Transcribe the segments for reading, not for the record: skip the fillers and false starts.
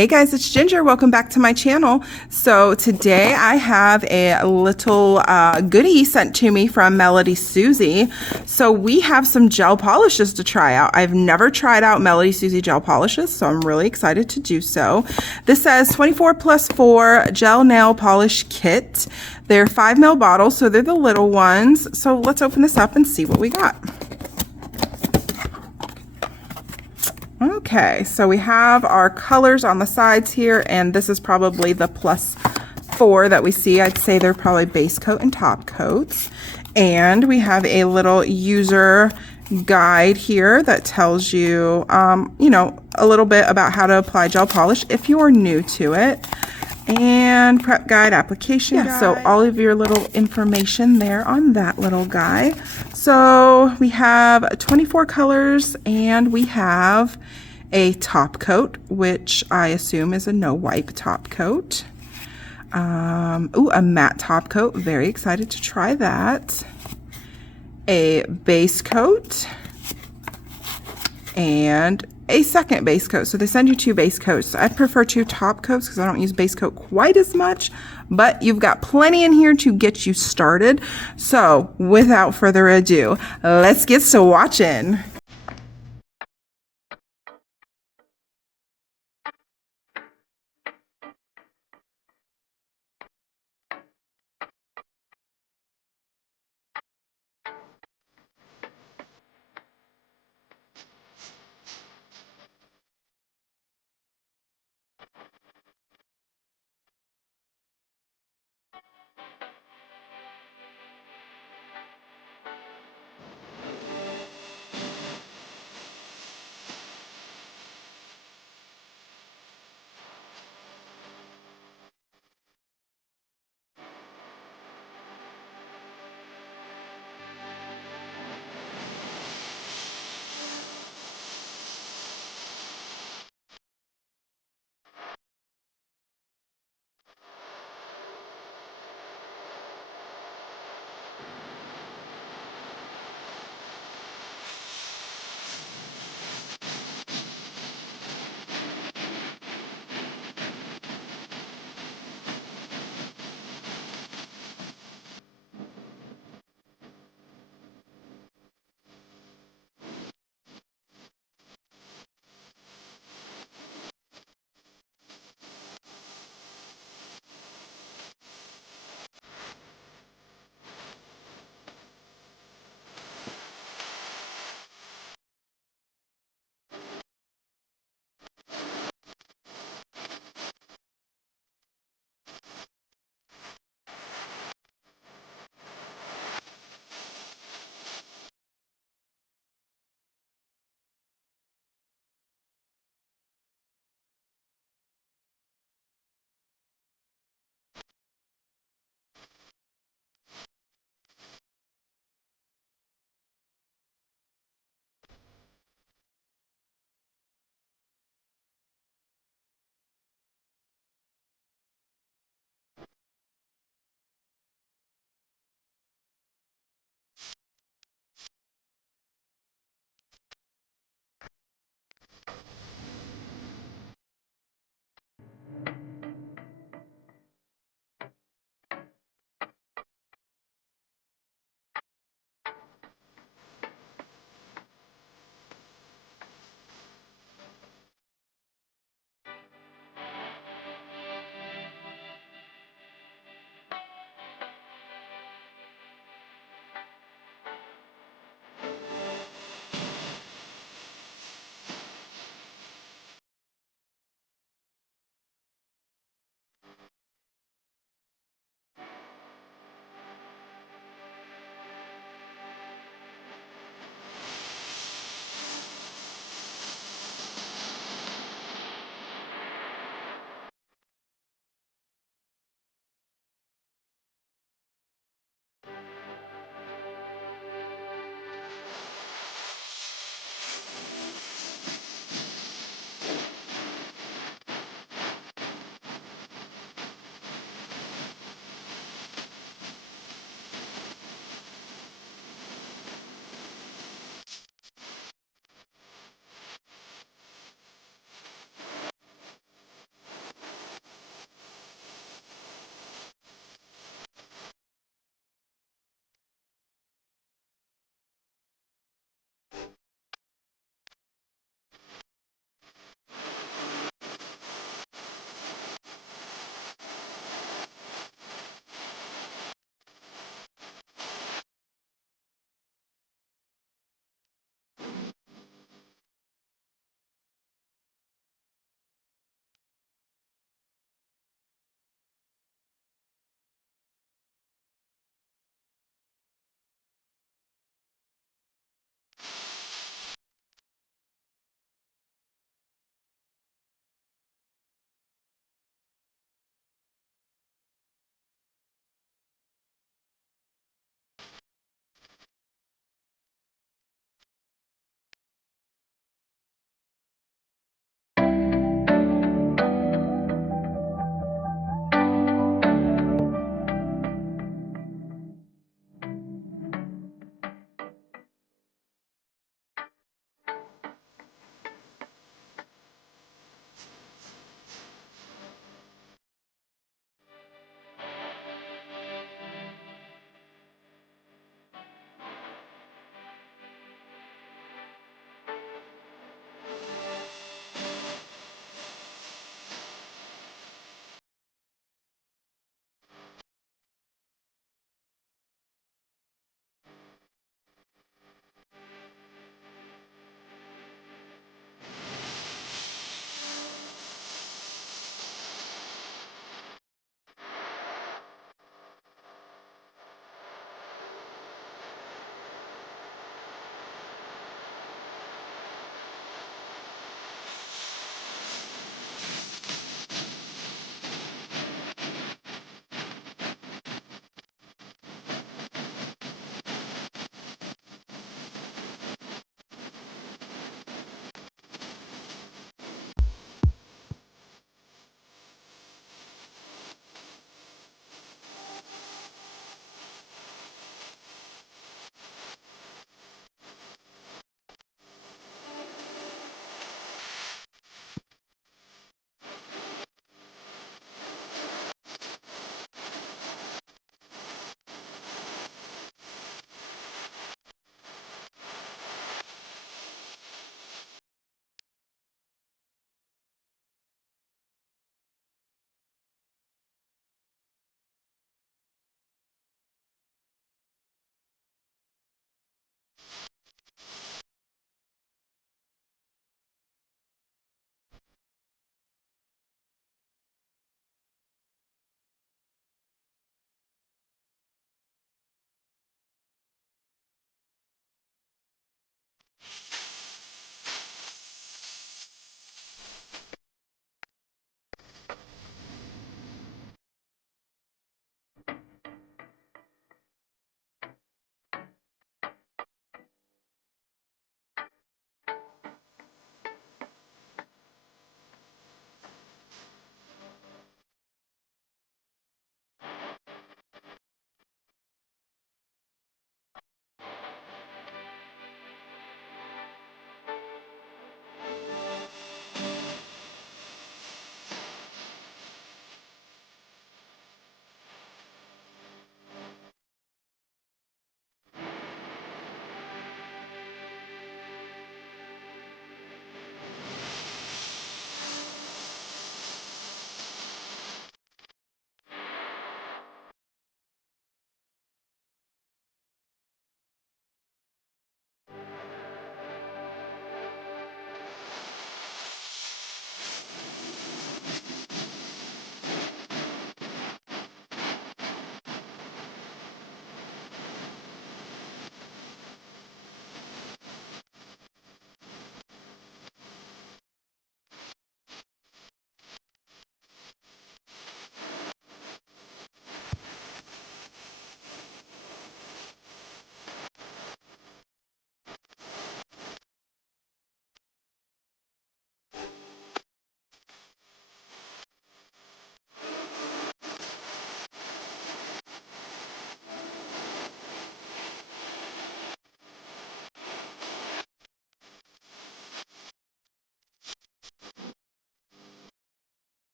Hey guys, it's Ginger. Welcome back to my channel. So today I have a little goodie sent to me from MelodySusie. So we have some gel polishes to try out. I've never tried out MelodySusie gel polishes, so I'm really excited to do so. This says 24+4 gel nail polish kit. They're 5 ml bottles, so they're the little ones. So let's open this up and see what we got. Okay, so we have our colors on the sides here, and this is probably the +4 that we see. I'd say they're probably base coat and top coats. And we have a little user guide here that tells you, a little bit about how to apply gel polish if you're new to it. And prep guide, application guide. So all of your little information there on that little guy. So we have 24 colors, and we have a top coat, which I assume is a no wipe top coat. A matte top coat. Very excited to try that. A base coat and a second base coat. So they send you 2 base coats. I prefer 2 top coats because I don't use base coat quite as much, but you've got plenty in here to get you started. So without further ado, let's get swatching.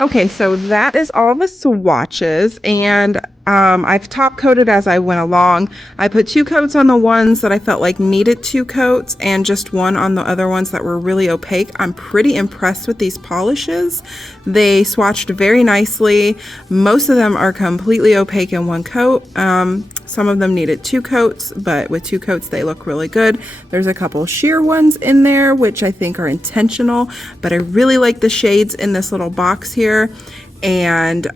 Okay, so that is all the swatches, and I've top coated as I went along. I put 2 coats on the ones that I felt like needed 2 coats and just 1 on the other ones that were really opaque. I'm pretty impressed with these polishes. They swatched very nicely. Most of them are completely opaque in 1 coat. Some of them needed 2 coats, but with 2 coats they look really good. There's a couple sheer ones in there, which I think are intentional, but I really like the shades in this little box here. And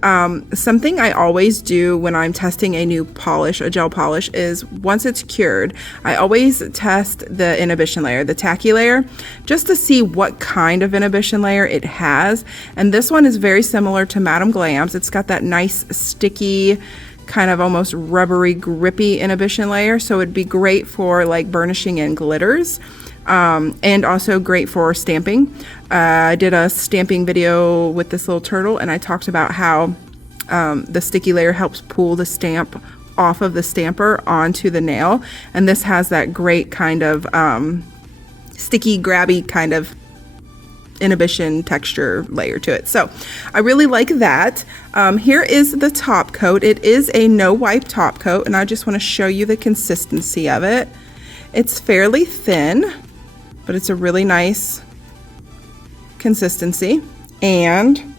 something I always do when I'm testing a new polish, a gel polish, is once it's cured, I always test the inhibition layer, the tacky layer, just to see what kind of inhibition layer it has. And this one is very similar to Madame Glam's. It's got that nice sticky, kind of almost rubbery, grippy inhibition layer, so it'd be great for like burnishing in glitters. And also great for stamping. I did a stamping video with this little turtle, and I talked about how the sticky layer helps pull the stamp off of the stamper onto the nail, and this has that great kind of sticky, grabby kind of inhibition texture layer to it. So I really like that. Here is the top coat. It is a no wipe top coat, and I just want to show you the consistency of it. It's fairly thin, but it's a really nice consistency, and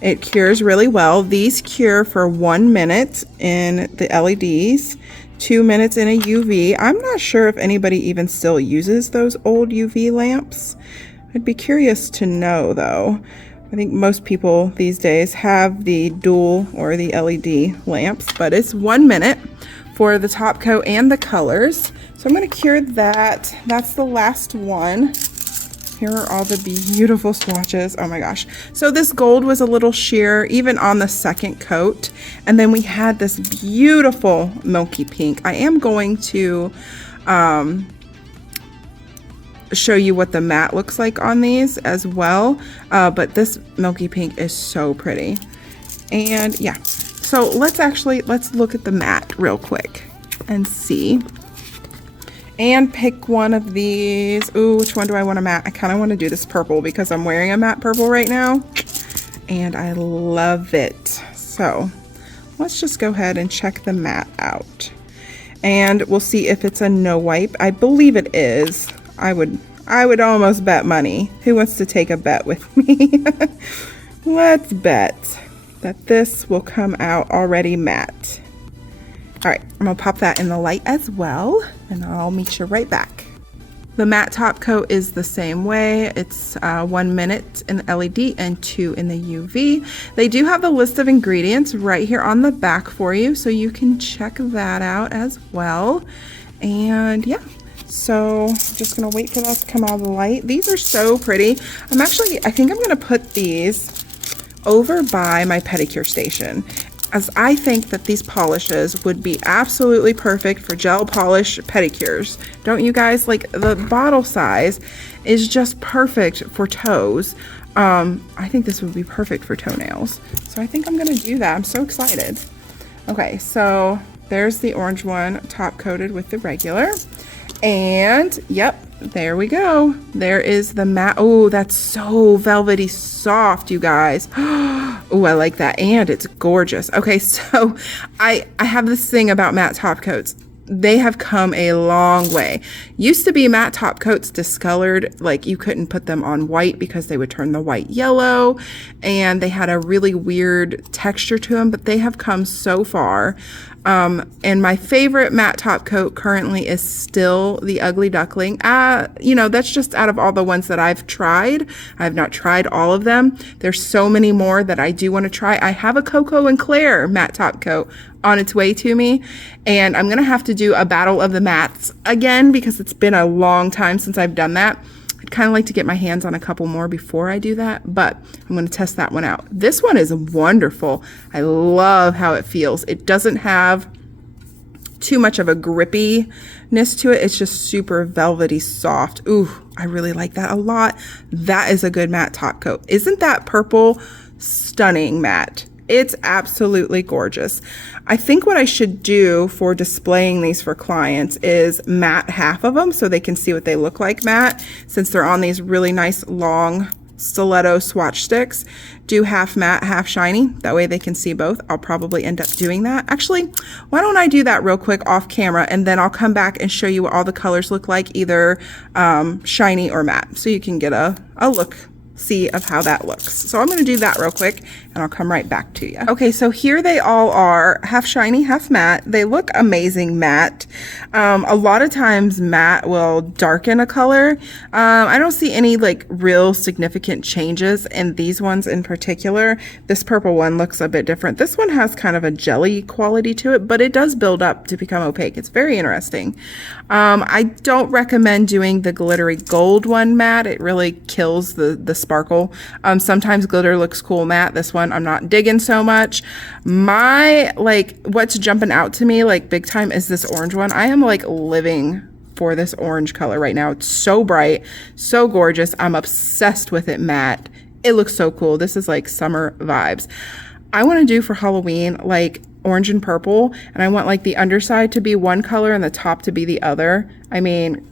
it cures really well. These cure for 1 minute in the LEDs, 2 minutes in a UV. I'm not sure if anybody even still uses those old UV lamps. I'd be curious to know though. I think most people these days have the dual or the LED lamps, but it's 1 minute for the top coat and the colors. So I'm going to cure that. That's the last one. Here are all the beautiful swatches. Oh my gosh. So this gold was a little sheer even on the second coat. And then we had this beautiful milky pink. I am going to show you what the matte looks like on these as well. But this milky pink is so pretty. And yeah, so let's look at the matte real quick and see. And pick one of these. Ooh, which one do I want to matte? I kind of want to do this purple because I'm wearing a matte purple right now. And I love it. So let's just go ahead and check the matte out. And we'll see if it's a no wipe. I believe it is. I would almost bet money. Who wants to take a bet with me? Let's bet that this will come out already matte. All right, I'm gonna pop that in the light as well, and I'll meet you right back. The matte top coat is the same way. It's 1 minute in the LED and 2 in the UV. They do have the list of ingredients right here on the back for you, so you can check that out as well. And yeah, so just gonna wait for that to come out of the light. These are so pretty. I think I'm gonna put these over by my pedicure station, as I think that these polishes would be absolutely perfect for gel polish pedicures. Don't you guys? Like, the bottle size is just perfect for toes. I think this would be perfect for toenails. So I think I'm gonna do that. I'm so excited. Okay, so there's the orange one top coated with the regular. And yep, there we go. There is the matte. Oh, that's so velvety soft, you guys. Oh, I like that. And it's gorgeous. Okay, so I have this thing about matte top coats. They have come a long way. Used to be matte top coats discolored, like you couldn't put them on white because they would turn the white yellow, and they had a really weird texture to them, but they have come so far. And my favorite matte top coat currently is still the Ugly Duckling. You know, that's just out of all the ones that I've tried. I've not tried all of them. There's so many more that I do want to try. I have a Coco and Claire matte top coat on its way to me, and I'm gonna have to do a battle of the mattes again because it's been a long time since I've done that. I'd kind of like to get my hands on a couple more before I do that, but I'm going to test that one out. This one is wonderful. I love how it feels. It doesn't have too much of a grippiness to it. It's just super velvety soft. Ooh, I really like that a lot. That is a good matte top coat. Isn't that purple stunning matte? It's absolutely gorgeous. I think what I should do for displaying these for clients is matte half of them so they can see what they look like matte, since they're on these really nice long stiletto swatch sticks. Do half matte, half shiny. That way they can see both. I'll probably end up doing that. Actually, why don't I do that real quick off camera, and then I'll come back and show you what all the colors look like, either shiny or matte, so you can get a look see of how that looks. So I'm going to do that real quick and I'll come right back to you. Okay, so here they all are, half shiny, half matte. They look amazing matte. A lot of times matte will darken a color. I don't see any like real significant changes in these ones in particular. This purple one looks a bit different. This one has kind of a jelly quality to it, but it does build up to become opaque. It's very interesting. I don't recommend doing the glittery gold one matte. It really kills the sparkle. Sometimes glitter looks cool matte. This one I'm not digging so much. My, like, what's jumping out to me like big time is this orange one. I am like living for this orange color right now. It's so bright, so gorgeous. I'm obsessed with it matte. It looks so cool. This is like summer vibes. I want to do for Halloween like orange and purple, and I want like the underside to be one color and the top to be the other. I mean,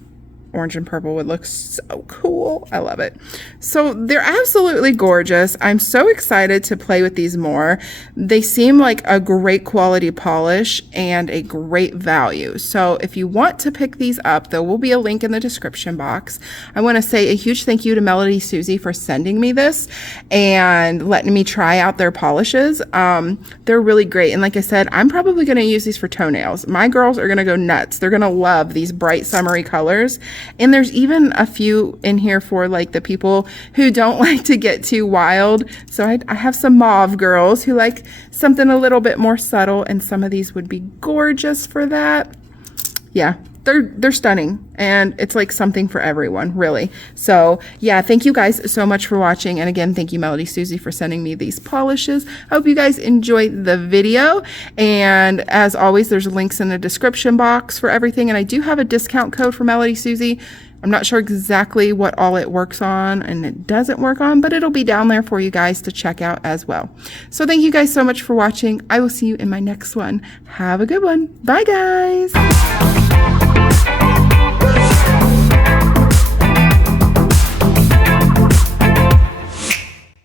orange and purple would look so cool. I love it. So they're absolutely gorgeous. I'm so excited to play with these more. They seem like a great quality polish and a great value. So if you want to pick these up, there will be a link in the description box. I want to say a huge thank you to MelodySusie for sending me this and letting me try out their polishes. They're really great. And like I said, I'm probably going to use these for toenails. My girls are going to go nuts. They're going to love these bright summery colors. And there's even a few in here for like the people who don't like to get too wild. So I have some mauve girls who like something a little bit more subtle, and some of these would be gorgeous for that. Yeah, they're stunning, and it's like something for everyone, really. So yeah, thank you guys so much for watching, and again, thank you MelodySusie for sending me these polishes. I hope you guys enjoyed the video, and as always, there's links in the description box for everything, and I do have a discount code for MelodySusie. I'm not sure exactly what all it works on and it doesn't work on, but it'll be down there for you guys to check out as well. So thank you guys so much for watching. I will see you in my next one. Have a good one. Bye guys.